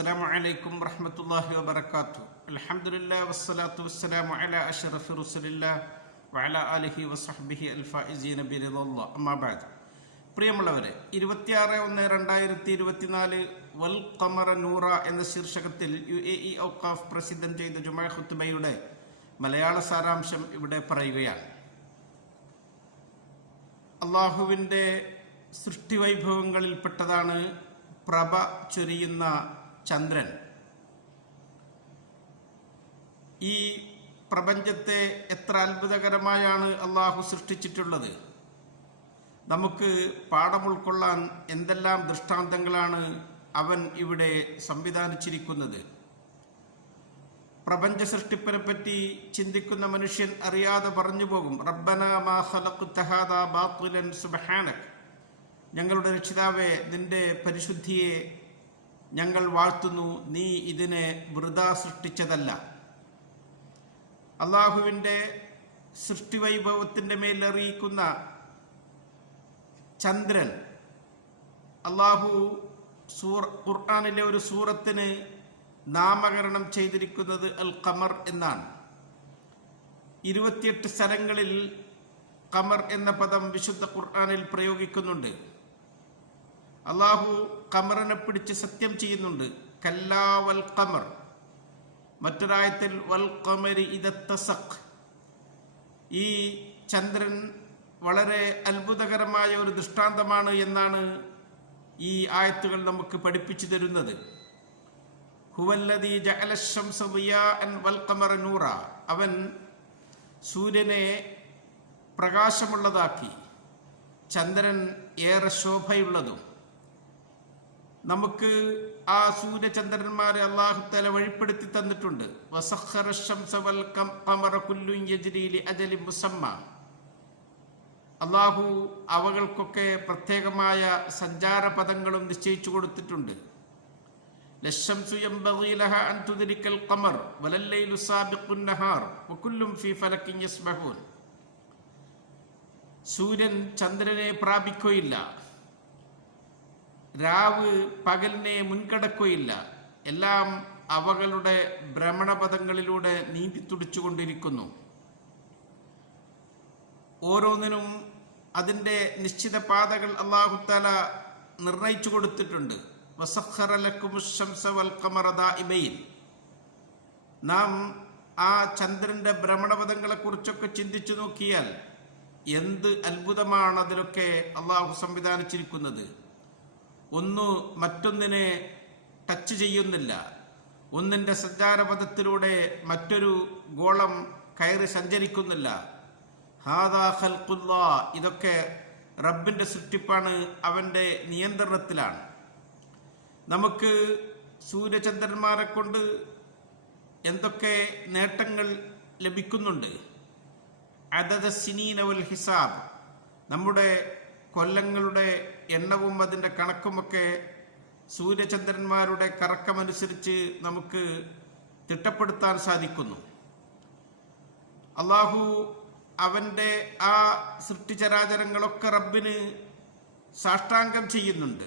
السلام عليكم ورحمة الله وبركاته. الحمد لله والصلاة والسلام على أشرف رسول الله وعلى آله وصحبه الفائزين برضا الله. أما بعد. പ്രിയമുള്ളവരെ, 26/1/2024 വൽ ഖമറ നൂറ എന്ന ശീർഷകത്തിൽ UAE ഔഖാഫ് പ്രസിദ്ധം ചെയ്ത ജുമാ ഖുത്ബയുടെ മലയാള സാരാംശം ഇവിടെ പറയുകയാണ്. അള്ളാഹുവിൻ്റെ സൃഷ്ടിവൈഭവങ്ങളിൽപ്പെട്ടതാണ് പ്രഭ ചൊരിയുന്ന ചന്ദ്രൻ. ഈ പ്രപഞ്ചത്തെ എത്ര അത്ഭുതകരമായാണ് അള്ളാഹു സൃഷ്ടിച്ചിട്ടുള്ളത്. നമുക്ക് പാഠം ഉൾക്കൊള്ളാൻ എന്തെല്ലാം ദൃഷ്ടാന്തങ്ങളാണ് അവൻ ഇവിടെ സംവിധാനിച്ചിരിക്കുന്നത്. പ്രപഞ്ച സൃഷ്ടിപ്പിനെ പറ്റി ചിന്തിക്കുന്ന മനുഷ്യൻ അറിയാതെ പറഞ്ഞു പോകും, റബ്ബനാ മാ ഖലഖ്ത ഹാദാ ബാത്തിലൻ സുബ്ഹാനക്. ഞങ്ങളുടെ രക്ഷിതാവേ, നിന്റെ പരിശുദ്ധിയെ ഞങ്ങൾ വാഴ്ത്തുന്നു, നീ ഇതിനെ വൃഥാ സൃഷ്ടിച്ചതല്ല. അള്ളാഹുവിൻ്റെ സൃഷ്ടിവൈഭവത്തിൻ്റെ മേൽ അറിയിക്കുന്ന ചന്ദ്രൻ, അള്ളാഹു ഖുർആനിലെ ഒരു സൂറത്തിന് നാമകരണം ചെയ്തിരിക്കുന്നത് അൽ ഖമർ എന്നാണ്. 28 സ്ഥലങ്ങളിൽ ഖമർ എന്ന പദം വിശുദ്ധ ഖുർആനിൽ പ്രയോഗിക്കുന്നുണ്ട്. അള്ളാഹു ഖമറിനെ പിടിച്ച് സത്യം ചെയ്യുന്നുണ്ട്, കല്ലാ വൽ ഖമർ. മറ്റൊരായത്തിൽ വൽ ഖമരി ഇദത്തസഖ്. ഈ ചന്ദ്രൻ വളരെ അത്ഭുതകരമായ ഒരു ദൃഷ്ടാന്തമാണ് എന്നാണ് ഈ ആയത്തുകൾ നമുക്ക് പഠിപ്പിച്ചു തരുന്നത്. ഹുവല്ലദീ ജഅല ശംസ ദിയാഅൻ വൽ ഖമറ നൂറ. അവൻ സൂര്യനെ പ്രകാശമുള്ളതാക്കി, ചന്ദ്രൻ ഏറെ ശോഭയുള്ളതും. നമുക്ക് ആ സൂര്യചന്ദ്രന്മാരെ അല്ലാഹു തആല വഴിപ്പെടുത്തി തന്നിട്ടുണ്ട്. വസഖറ ശംസ വൽ ഖമറ കുല്ലുൻ യജ്രി ലി അജലിൻ മുസമ്മ. അള്ളാഹു അവകൾക്കൊക്കെ പ്രത്യേകമായ സഞ്ചാരപഥങ്ങളും നിശ്ചയിച്ചു കൊടുത്തിട്ടുണ്ട്. ലശംസു യംബഗി ലഹാ അൻ തുദ്രിക്കൽ ഖമർ വലല്ലൈലു സാബിഖുൻ നഹാർ വകുല്ലും ഫീ ഫലകിൻ യസ്ബഹൂൻ. സൂര്യൻ ചന്ദ്രനെ പ്രാപിക്കുകയില്ല, രാവ് പകലിനെ മുൻകടക്കുകയില്ല. എല്ലാം അവകളുടെ ഭ്രമണപഥങ്ങളിലൂടെ നീന്തി തുടിച്ചുകൊണ്ടിരിക്കുന്നു. ഓരോന്നിനും അതിൻ്റെ നിശ്ചിത പാതകൾ അല്ലാഹു തആല നിർണയിച്ചു കൊടുത്തിട്ടുണ്ട്. വസഖറ ലക്കുമുശ് ശംസ വൽ ഖമറ ദാഇബൈൻ. നാം ആ ചന്ദ്രന്റെ ഭ്രമണപഥങ്ങളെ കുറിച്ചൊക്കെ ചിന്തിച്ചു നോക്കിയാൽ എന്ത് അത്ഭുതമാണ് അതിലൊക്കെ അള്ളാഹു സംവിധാനിച്ചിരിക്കുന്നത്. ഒന്ന് മറ്റൊന്നിനെ ടച്ച് ചെയ്യുന്നില്ല. ഒന്നിൻ്റെ സഞ്ചാരപഥത്തിലൂടെ മറ്റൊരു ഗോളം കയറി സഞ്ചരിക്കുന്നില്ല. ഹാദാ ഖൽഖുല്ലാ. ഇതൊക്കെ റബ്ബിൻ്റെ സൃഷ്ടിപ്പാണ്, അവൻ്റെ നിയന്ത്രണത്തിലാണ്. നമുക്ക് സൂര്യചന്ദ്രന്മാരെ കൊണ്ട് എന്തൊക്കെ നേട്ടങ്ങൾ ലഭിക്കുന്നുണ്ട്. അദദ സിനീന വൽ ഹിസാബ്. നമ്മുടെ കൊല്ലങ്ങളുടെ എണ്ണവും അതിൻ്റെ കണക്കുമൊക്കെ സൂര്യചന്ദ്രന്മാരുടെ കറക്കമനുസരിച്ച് നമുക്ക് തിട്ടപ്പെടുത്താൻ സാധിക്കുന്നു. അള്ളാഹു അവൻ്റെ ആ സൃഷ്ടിചരാചരങ്ങളൊക്കെ റബ്ബിന് സാഷ്ടാംഗം ചെയ്യുന്നുണ്ട്,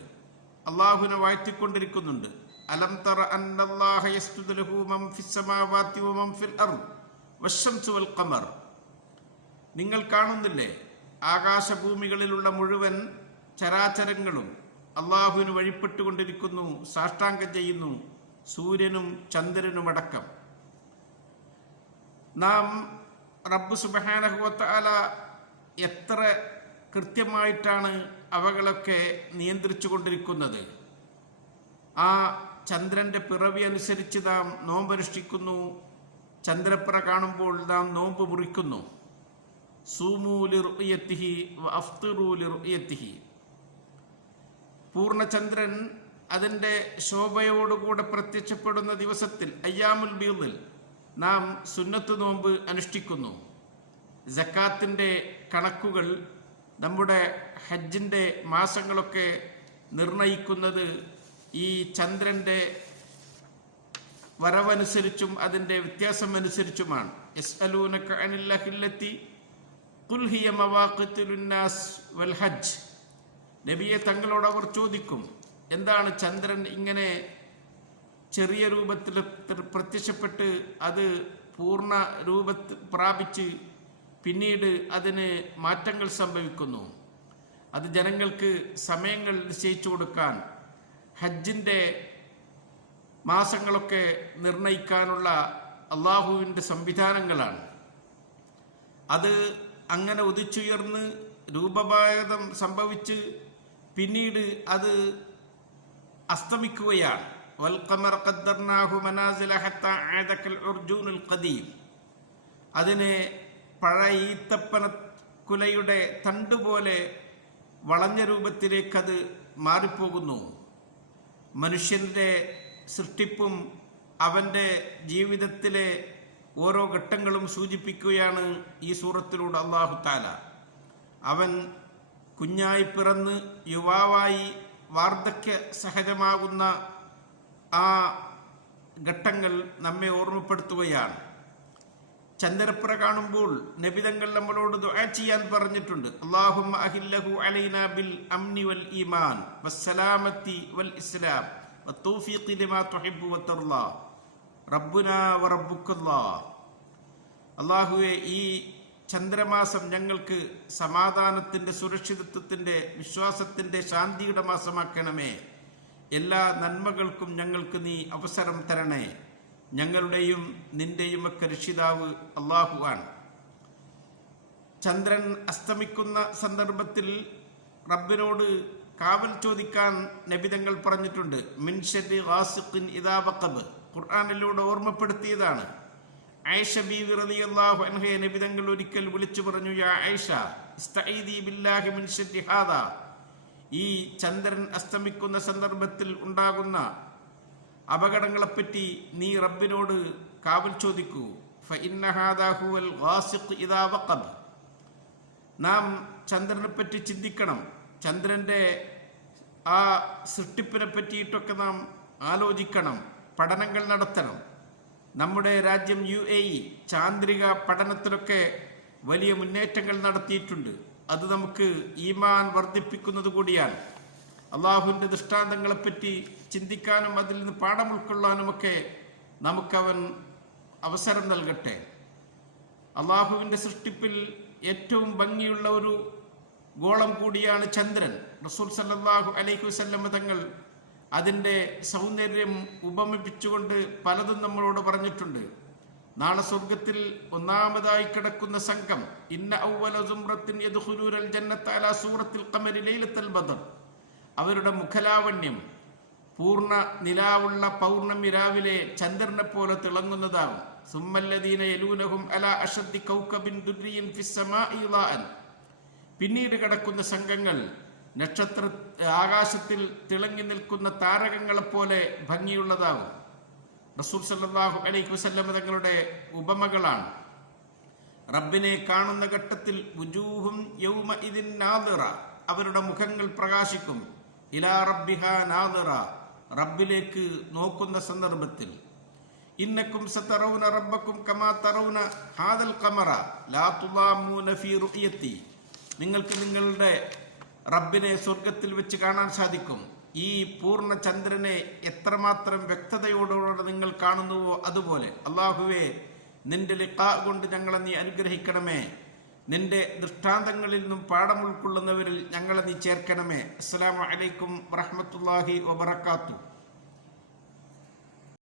അള്ളാഹുവിനെ വാഴ്ത്തിക്കൊണ്ടിരിക്കുന്നുണ്ട്. അലം തറ അന്നല്ലാഹ യസ്ജുദു ലഹു മൻ ഫിസ് സമാവാതി വമൻ ഫിൽ അർദ് വശംസു വൽ ഖമർ. നിങ്ങൾ കാണുന്നില്ലേ, ആകാശഭൂമികളിലുള്ള മുഴുവൻ ചരാചരങ്ങളും അള്ളാഹുവിന് വഴിപ്പെട്ടുകൊണ്ടിരിക്കുന്നു, സാഷ്ടാംഗം ചെയ്യുന്നു, സൂര്യനും ചന്ദ്രനുമടക്കം. നാം റബ്ബ് സുബ്ഹാനഹു വ തആല എത്ര കൃത്യമായിട്ടാണ് അവകളൊക്കെ നിയന്ത്രിച്ചു കൊണ്ടിരിക്കുന്നത്. ആ ചന്ദ്രൻ്റെ പിറവി അനുസരിച്ച് നാം നോമ്പനുഷ്ഠിക്കുന്നു. ചന്ദ്രപ്പിറ കാണുമ്പോൾ നാം നോമ്പ് മുറിക്കുന്നു. സൂമൂ ലിറുയത്തിഹി വ അഫ്തിറൂ ലിറുയത്തിഹി. പൂർണ്ണചന്ദ്രൻ അതിൻ്റെ ശോഭയോടുകൂടെ പ്രത്യക്ഷപ്പെടുന്ന ദിവസത്തിൽ അയ്യാമുൽ ബീദിൽ നാം സുന്നത്ത് നോമ്പ് അനുഷ്ഠിക്കുന്നു. സക്കാത്തിൻ്റെ കണക്കുകൾ, നമ്മുടെ ഹജ്ജിൻ്റെ മാസങ്ങളൊക്കെ നിർണയിക്കുന്നത് ഈ ചന്ദ്രൻ്റെ വരവനുസരിച്ചും അതിൻ്റെ വ്യത്യാസം അനുസരിച്ചുമാണ്. യസ്അലൂനക അനിൽ അഹില്ലത്തി ഖുൽ ഹിയ മവാഖിതു ലിന്നാസ് വൽ ഹജ്ജ്. നബിയെ, തങ്ങളോട് അവർ ചോദിക്കും, എന്താണ് ചന്ദ്രൻ ഇങ്ങനെ ചെറിയ രൂപത്തിൽ പ്രത്യക്ഷപ്പെട്ട് അത് പൂർണ്ണ രൂപത്തിൽ പ്രാപിച്ച് പിന്നീട് അതിന് മാറ്റങ്ങൾ സംഭവിക്കുന്നു. അത് ജനങ്ങൾക്ക് സമയങ്ങൾ നിശ്ചയിച്ചു കൊടുക്കാൻ, ഹജ്ജിൻ്റെ മാസങ്ങളൊക്കെ നിർണയിക്കാനുള്ള അള്ളാഹുവിൻ്റെ സംവിധാനങ്ങളാണ്. അത് അങ്ങനെ ഉദിച്ചുയർന്ന് രൂപഭേദം സംഭവിച്ച് പിന്നീട് അത് അസ്തമിക്കുകയാണ്. വൽഖമർ ഖദ്ദർനാഹു മനാസില ഹത്താ ആദ കൽ ഉർജൂനുൽ ഖദീം. അതിനെ പഴയ ഈത്തപ്പന കുലയുടെ തണ്ടുപോലെ വളഞ്ഞ രൂപത്തിലേക്കത് മാറിപ്പോകുന്നു. മനുഷ്യൻ്റെ സൃഷ്ടിപ്പും അവൻ്റെ ജീവിതത്തിലെ ഓരോ ഘട്ടങ്ങളും സൂചിപ്പിക്കുകയാണ് ഈ സൂറത്തിലൂടെ അല്ലാഹു തആല. അവൻ കുഞ്ഞായി പിറന്ന് യുവാവായി വാർദ്ധക്യ സഹജമാകുന്ന ആ ഘട്ടങ്ങൾ നമ്മെ ഓർമ്മപ്പെടുത്തുകയാണ്. ചന്ദ്രപ്ര കാണുമ്പോൾ നബിതങ്ങൾ നമ്മളോട് ദുആ ചെയ്യാൻ പറഞ്ഞിട്ടുണ്ട്. അല്ലാഹുമ്മ അഹില്ലഹു അലൈനാ ബിൽ അംനി വൽ ഈമാൻ വസ്സലാമത്തി വൽ ഇസ്ലാം വത്തൗഫീഖി ലിമാ തുഹിബ്ബു വതർളാ റബ്ബുനാ വറബ്ബുക്കല്ലാഹ്. അല്ലാഹുവേ, ഈ ചന്ദ്രമാസം ഞങ്ങൾക്ക് സമാധാനത്തിൻ്റെ, സുരക്ഷിതത്വത്തിൻ്റെ, വിശ്വാസത്തിൻ്റെ, ശാന്തിയുടെ മാസമാക്കണമേ. എല്ലാ നന്മകൾക്കും ഞങ്ങൾക്ക് നീ അവസരം തരണേ. ഞങ്ങളുടെയും നിന്റെയും ഒക്കെ രക്ഷിതാവ് അല്ലാഹുവാണ്. ചന്ദ്രൻ അസ്തമിക്കുന്ന സന്ദർഭത്തിൽ റബ്ബിനോട് കാവൽ ചോദിക്കാൻ നബിതങ്ങൾ പറഞ്ഞിട്ടുണ്ട്. മിൻ ശർരി ഗാസിഖിൻ ഇദാ വഖബ്, ഖുർആനിലൂടെ ഓർമ്മപ്പെടുത്തിയതാണ്. ആയിഷ ബീവി റളിയല്ലാഹു അൻഹയെ നബിതങ്ങൾ ഒരിക്കൽ വിളിച്ചു പറഞ്ഞു, യാ ആയിഷ ഇസ്തഈദി ബില്ലാഹി മിൻ ശർരി ഹാദാ, ഈ ചന്ദ്രൻ അസ്തമിക്കുന്ന സന്ദർഭത്തിൽ ഉണ്ടാകുന്ന അപകടങ്ങളെപ്പറ്റി നീ റബ്ബിനോട് കാവൽ ചോദിക്കൂ. ഫഇന്ന ഹാദാ ഹുവൽ ഗാസിഖ് ഇദാ വഖബ്. നാം ചന്ദ്രനെ പറ്റി ചിന്തിക്കണം. ചന്ദ്രൻ്റെ ആ സൃഷ്ടിപ്പിനെ പറ്റിയിട്ടൊക്കെ നാം ആലോചിക്കണം, പഠനങ്ങൾ നടത്തണം. നമ്മുടെ രാജ്യം UAE ചാന്ദ്രിക പഠനത്തിലൊക്കെ വലിയ മുന്നേറ്റങ്ങൾ നടത്തിയിട്ടുണ്ട്. അത് നമുക്ക് ഈമാൻ വർദ്ധിപ്പിക്കുന്നത് കൂടിയാണ്. അള്ളാഹുവിൻ്റെ ദൃഷ്ടാന്തങ്ങളെപ്പറ്റി ചിന്തിക്കാനും അതിൽ നിന്ന് പാഠം ഉൾക്കൊള്ളാനുമൊക്കെ നമുക്കവൻ അവസരം നൽകട്ടെ. അള്ളാഹുവിൻ്റെ സൃഷ്ടിപ്പിൽ ഏറ്റവും ഭംഗിയുള്ള ഒരു ഗോളം കൂടിയാണ് ചന്ദ്രൻ. റസൂൽ സല്ലല്ലാഹു അലൈഹി വസല്ലം തങ്ങൾ അതിൻ്റെ സൗന്ദര്യം ഉപമിപ്പിച്ചുകൊണ്ട് പലതും നമ്മളോട് പറഞ്ഞിട്ടുണ്ട്. നാളെ സ്വർഗത്തിൽ ഒന്നാമതായി കിടക്കുന്ന സംഘം, ഇന്ന അവ്വല സുംറത്തിൻ യദ്ഖുലൂനൽ ജന്നത അലാ സൂറത്തിൽ ഖമരി ലൈലത്തുൽ ബദർ, അവരുടെ മുഖലാവണ്യം പൂർണ്ണ നിലാവുള്ള പൗർണമി രാവിലെ ചന്ദ്രനെ പോലെ തിളങ്ങുന്നതാകും. സുമ്മല്ലദീന യലൂനഹും അലാ അശദ്ദി കൗകബിൻ ദുർരിയിൻ ഫിസ് സമാഇ ളാഅൻ, പിന്നീട് കിടക്കുന്ന സംഘങ്ങൾ നക്ഷത്ര ആകാശത്തിൽ തിളങ്ങി നിൽക്കുന്ന താരകങ്ങളെപ്പോലെ ഭംഗിയുള്ളതാകും. റസൂൽ സല്ലല്ലാഹു അലൈഹി വസല്ലം തങ്ങളുടെ ഉപമകളാണ്. റബ്ബിനെ കാണുന്ന ഘട്ടത്തിൽ വുജൂഹും യൗമഇദിൻ നാദിറ, അവരുടെ മുഖങ്ങൾ പ്രകാശിക്കും. ഇലാ റബ്ബിഹാ നാദിറ, റബ്ബിലേക്ക് നോക്കുന്ന സന്ദർഭത്തിൽ. ഇന്നക്കും സതറൗന റബ്ബക്കും കമാ തറൗന ഹാദൽ ഖമറ ലാ തുളാമൂന ഫീ റുഅയതി, നിങ്ങൾക്ക് നിങ്ങളുടെ റബ്ബിനെ സ്വർഗത്തിൽ വെച്ച് കാണാൻ സാധിക്കും. ഈ പൂർണ്ണ ചന്ദ്രനെ എത്രമാത്രം വ്യക്തതയോടുകൂടെ നിങ്ങൾ കാണുന്നുവോ അതുപോലെ. അല്ലാഹുവേ, നിന്റെ ലിഖാ കൊണ്ട് ഞങ്ങളെ നീ അനുഗ്രഹിക്കണമേ. നിന്റെ ദൃഷ്ടാന്തങ്ങളിൽ നിന്നും പാഠം ഉൾക്കൊള്ളുന്നവരിൽ ഞങ്ങളെ നീ ചേർക്കണമേ. അസ്സലാമു അലൈക്കും വറഹ്മത്തുള്ളാഹി വബറകാതുഹു.